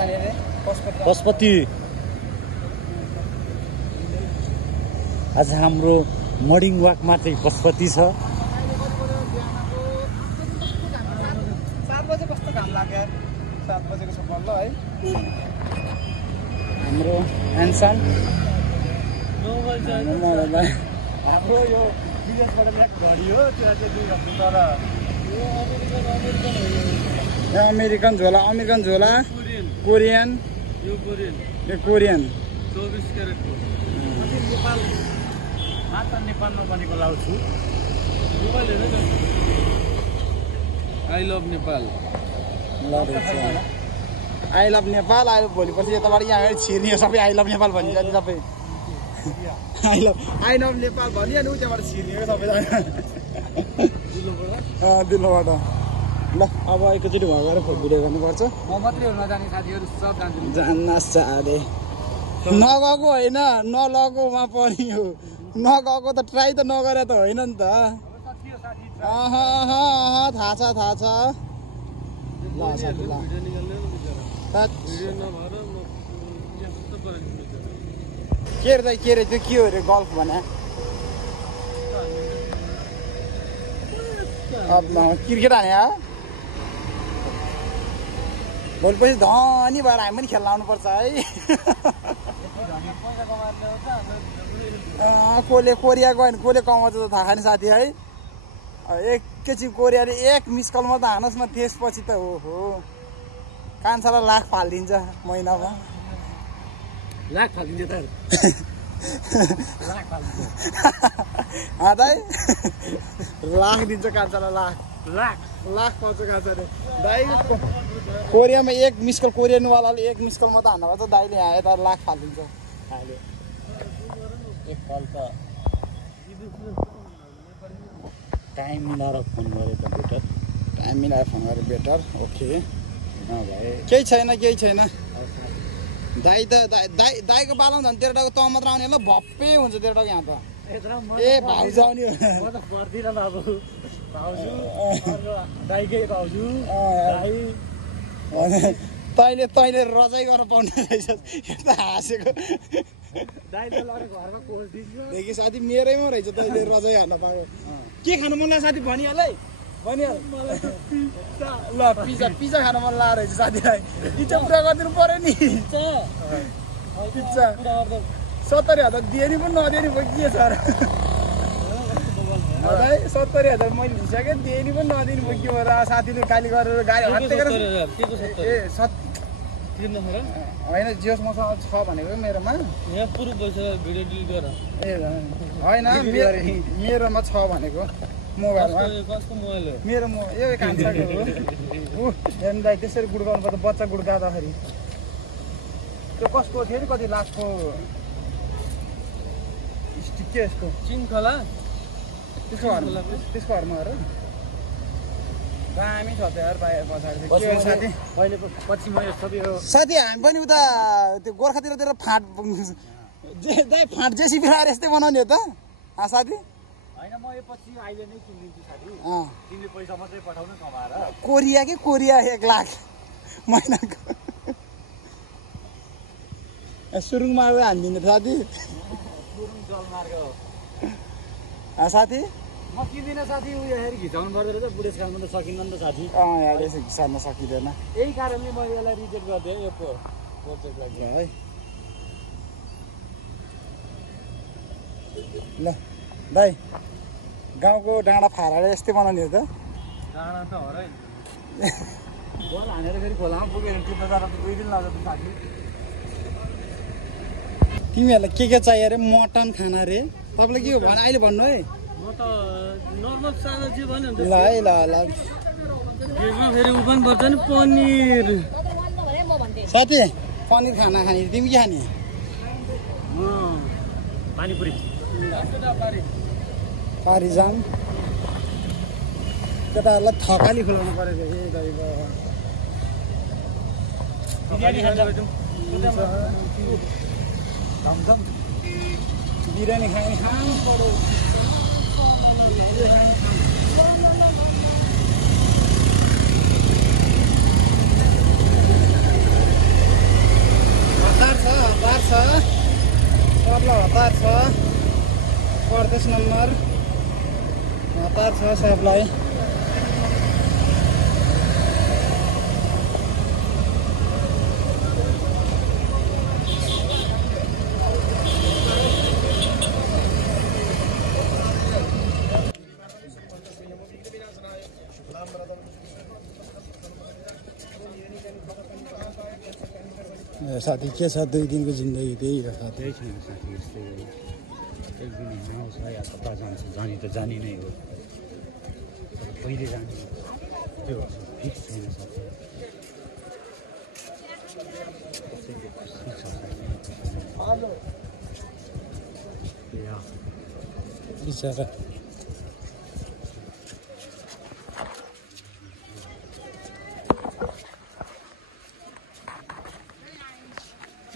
पशुपति आज हाम्रो मर्निङ वाकमा चाहिँ पशुपति छ। 7 बजे कस्तो घाम लाग्यो 7 बजेको छ बल्ल है। हाम्रो एन्सन हाम्रो यो विदेशबाट ल्याएको घडी हो त्यो चाहिँ 2 घन्टा तर अमेरिकन झोला कोरियन यो कोरियन 24 क्यारेटको नेपाल मात्र नेपालमा बनेको लाउँछु। मोबाइल हेर न I love Nepal I love Nepal आयो भोलिपछि यताबाट यहाँ छिर्ने सबै आई लभ नेपाल भनिन्छ नि सबै आई लभ नेपाल भनियो नि त्यहाँबाट छिर्ने सबैजना दिल्लोबाट। ल अब एकैचोटि घर गएर भिडियो गर्नुपर्छ। म मात्रै हो नजाने साथीहरू सब जान्छु जान्न अरे नगएको होइन नलगोमा पनि हो नगएको त ट्राई त नगरे त होइन नि त। थाहा छ ल साथी ल के रे त्यो के हो रे गल्फ भने क्रिकेट हाने हो भोलिपछि धनी भएर हामी पनि खेल्न आउनुपर्छ है। कसले कोरिया गयो भने कसले कमाउँछ त थाहा छैन साथी है। एकैछिन कोरियाले 1 मिस कल मात्रै हानोस् न त्यसपछि त हो कान्छालाई लाख फालिदिन्छ महिनामा। लाख फालिदिन्छ त लाख दिन्छ कान्छालाई लाख पाउँछ कान्छाले। दाइ कोरियामा 1 मिस कल कोरियनवालाले 1 मिस कल मात्रै हान्नु पर्छ दाइले यहाँ यता लाख फालिदिन्छ अहिले। टाइम मिलाएर फोन गरे त बेटर ओके केही छैन दाइको पालो झन् 13 टाको त मात्र आउने ल भप्पे हुन्छ 13 टाको यहाँ त ए भाउजू आउने म त पर्दिन बाबु भाउजू दाइकै भाउजू तैँले रजाइ गर्न पाउने रहेछ यता हाँसेको दाइले लगेर घरमा कोल्दिन्छ देखि साथी मेरैमा रहेछ तैँले रजाइ हान्न पाएको। के खानु मन लाग्छ साथी भनिहाल है ल पिज्जा खानु मन लाग्यो रहेछ साथीलाई इच्छा पुरा गरिदिनु पर्यो नि। पिज्जा 70,000 दिए नि पनि नदिए नि के छ र 70,000 मैले लिइसकेँ दिए नि पनि नदिनु भयो के भएर साथीले गाली गरेर गाडी हत्तेर होइन जियोस् मसँग छ भनेको मेरोमा होइन मेरोमा छ भनेको मोबाइलमा मेरो यो कान्छाको हो हेर्नु दाइ त्यसरी गुड्काउनु पर्छ बच्चा गुड्काउँदाखेरि। त्यो कसको थियो नि कति लाखको स्टिक के यसको चिनखला त्यसको घरमा हेर दामी छ त यार बाहिर पछाडि साथी अहिले पछि मैले सबै साथी हामी पनि उता त्यो गोर्खातिर फाँट जेसिबी लगाएर यस्तै बनाउने हो त साथी होइन म यो पछि अहिले नै किनिदिन्छु साथी तिमीले पैसा मात्रै पठाउनु कमाएर कोरिया 1 लाख महिनाको सुरुङमा हानिदिनु साथी सुरुङ जलमार्ग साथी म किन्दिनँ साथी उयो हेरी घिचाउनु पर्दो रहेछ बुढेसकालमा त सकिन्न नि त साथी यहाँ घिचाउन सकिँदैन यही कारणले मैले यसलाई रिजेक्ट गरिदिएँ यो प्रोजेक्टलाई है। ल दाइ गाउँको डाँडा फाराले यस्तै बनाउने हो त डाँडा त हो र बल हानेर फेरि खोलामा पुगेर टिप्न जाँदा त 2 दिन लाग्छ त साथी। तिमीहरूलाई के चाहियो अरे मटन खाना रे तपाईँलाई के हो भने अहिले भन्नु है म त नर्मल सादा जे भन्यो ल है ल यसमा फेरि उ पनि पर्छ नि पनिर साथी पनिर खाना खाने तिमी के खाने पानीपुरी पारिजाम केटाहरूलाई थकाली खुलाउनु परेको ए गरीब बिरयानी खाने खानु पर्यो हतार छ सबलाई। साथी के छ 2 दिनको जिन्दगी त्यही हो साथी। त्यही छैन साथी, यस्तै हो। एक दिन हिँड्नु आउँछ या कता जान्छ, जाने त जाने नै हो। तर कहिले जाने त्यो फिक्स छैन साथी। कसैको खुसी छ बिचरा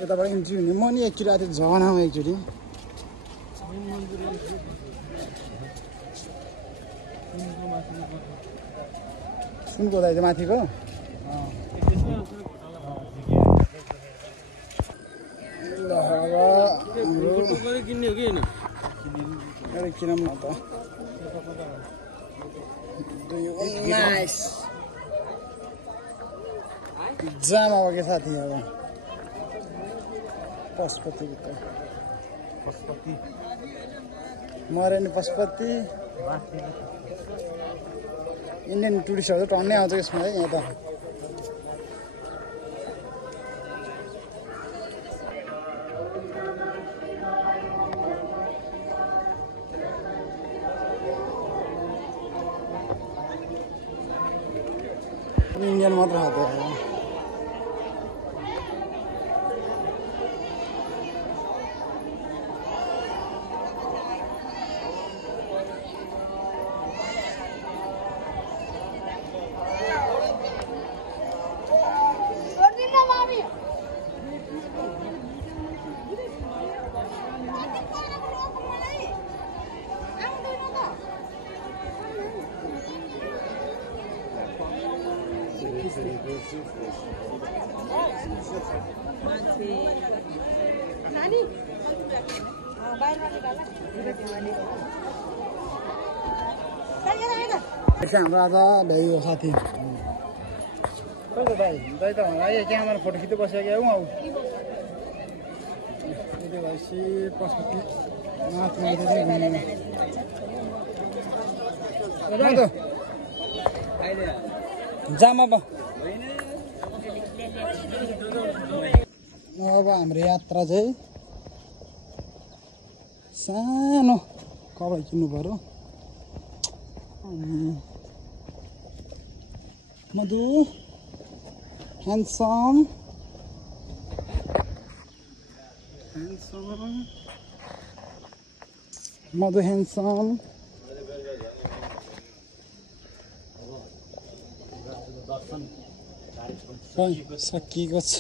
यताबाट इन्ट्री हुने। म नि एकचोटि आएको थिएँ झगनामा एकचोटि। सुनको दाइ माथिको किन्ने हो कि होइन? अरे किनौँ न त। जाम अब के साथी अब पशुपति मरे नि पशुपति। इन्डियन टुरिस्टहरू टन्नै आउँछ यसमा है यहाँ त। इन्डियन मात्र खाँदै हो। हाम्रो आज भ्याइ हो साथी। कस्तो भाइ दाइ त होला क्यामेरा फोटो खिच्दै बसेको आऊ आऊ। यति भएपछि पशुपति जाम अब हाम्रो यात्रा चाहिँ सानो कपडा किन्नु पर्यो। मधु ह्यान्डसम मधु ह्यान्डसम सकिएको छ।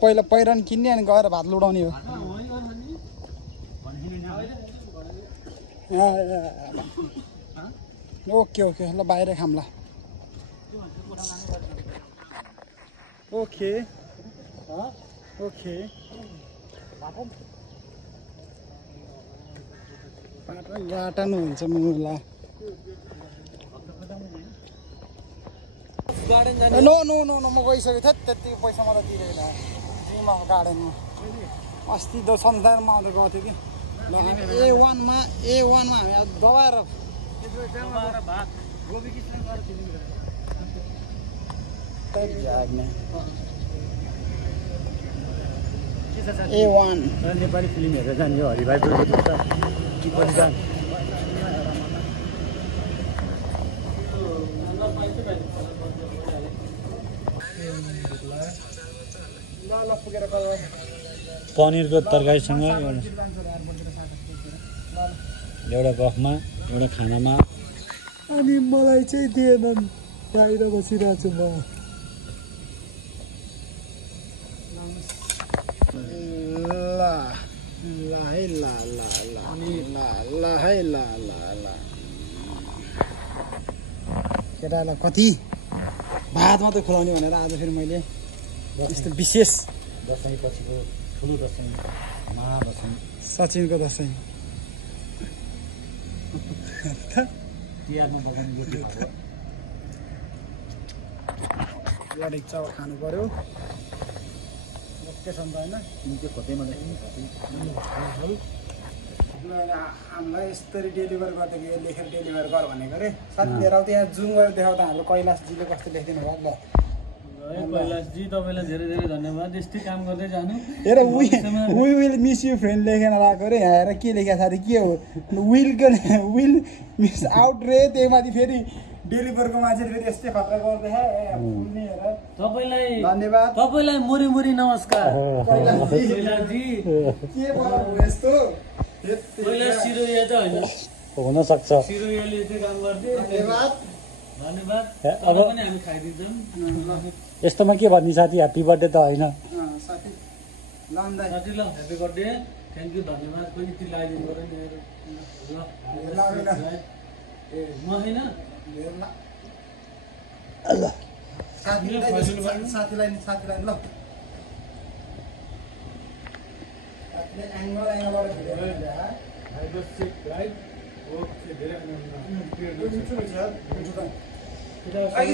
पहिला पहिरन किन्ने अनि गएर भात लुडाउने हो। ओके ओके ल बाहिर खाम्ला। ओके ओके गाटानु हुन्छ मुला। नो नो नो नो म गइसकेको थिएँ। त्यतिको पैसा मलाई दिइरहेको ड्रिम अफ गार्डनमा अस्ति त संसारमा आउँदै गएको थियो कि। A1मा हामी दबाएर A1 नेपाली फिल्म हेरेर जाने हो हरिभाइ पनिरको तरकारीसँग एउटा गफमा एउटा खानामा। अनि मलाई चाहिँ दिएनन्, बाहिर बसिरहेको छु म। केटालाई कति भात मात्रै खुलाउने भनेर आज फेरि मैले यस्तो विशेष दसैँ पछिको ठुलो दसैँ महादसैँ सचिनको दसैँ तिहारमा बगाउने यो के खायो लडेक चाउ खानु पर्यो ओके छ नि त होइन त्यो खोज्दैमा हामीलाई यसरी डेलिभर गरिदिएको यो लेखेर डेलिभर गर भनेको अरे साथी लिएर आऊ त्यहाँ जुम गरेर देखाउँदा हाम्रो कैलाशजीले कस्तो लेखिदिनु भयो ल कैलाशजी तपाईँलाई धेरै धेरै धन्यवाद यस्तै काम गर्दै जानु हेर we will miss you friend लेखेर लगाएको अरे यहाँ हेर के लेखेको साथी के हो विल मिस आउट रे त्यही माथि फेरि डेलिभरको मान्छेले फेरि यस्तै खतरा गर्दै तपाईँलाई धन्यवाद तपाईँलाई मुरी मुरी नमस्कार कैलाशजी कैलाशजी के भयो यस्तो कैलाश सिरोया त होइन हुनसक्छ सिरोयाले चाहिँ काम गर्दै धन्यवाद धन्यवाद अब पनि हामी खाइदिन्छौँ यस्तोमा के भन्ने साथी ह्याप्पी बर्थडे त होइन साथी लान्दा साथी ल ह्याप्पी बर्थडे थ्याङ्क यू धन्यवाद कोही यति लगाइदिनु पऱ्यो नि ल ए म होइन साथीलाई ल एङ्गलबाट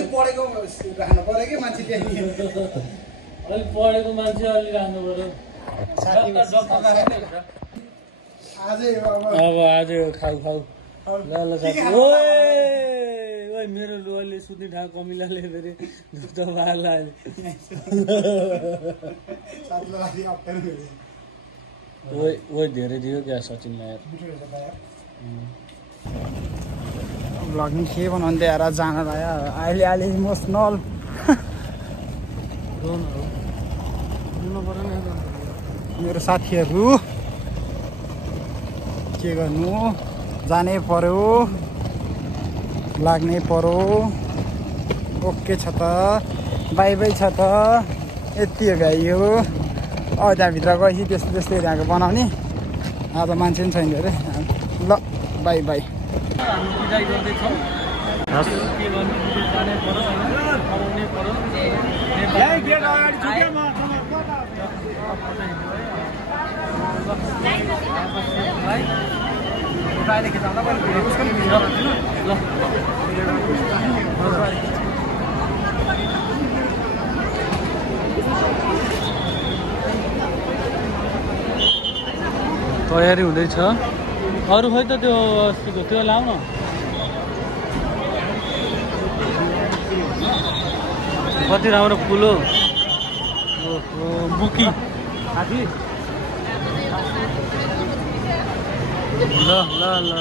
पढेको राख्नु पऱ्यो कि मान्छे अलिक पढेको मान्छे अलि राख्नु पऱ्यो आजै अब आज खाउ खाउ ल ल साथी ओइ मेरो लुवाले सुत्ने ठाउँ कमिलाले फेरि दुध बाला ओइ धेरै दियो क्या सचिनलाई भ्लगिङ के बनाउँदै आएर जान लाग्यो अहिले इमोसनल मेरो साथीहरू के गर्नु जानै पर्यो लाग्नै पर्यो ओके छ त बाई बाई छ त यति हो गाइयो त्यहाँभित्र गएपछि त्यस्तै त्यस्तै त्यहाँको बनाउने आज मान्छे पनि छैन अरे ल बाई बाई हामी बिदाई गर्दैछौँ के गर्नु जानै पर्यो होइन पढाउनै पर्यो तयारी हुँदैछ अरू खै त त्यो अस्तिको त्यो लाऊ न कति राम्रो फुल हो बुकी साथी ल ल ल ल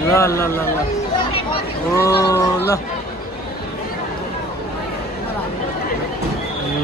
ल ल ल ल ओ ल ल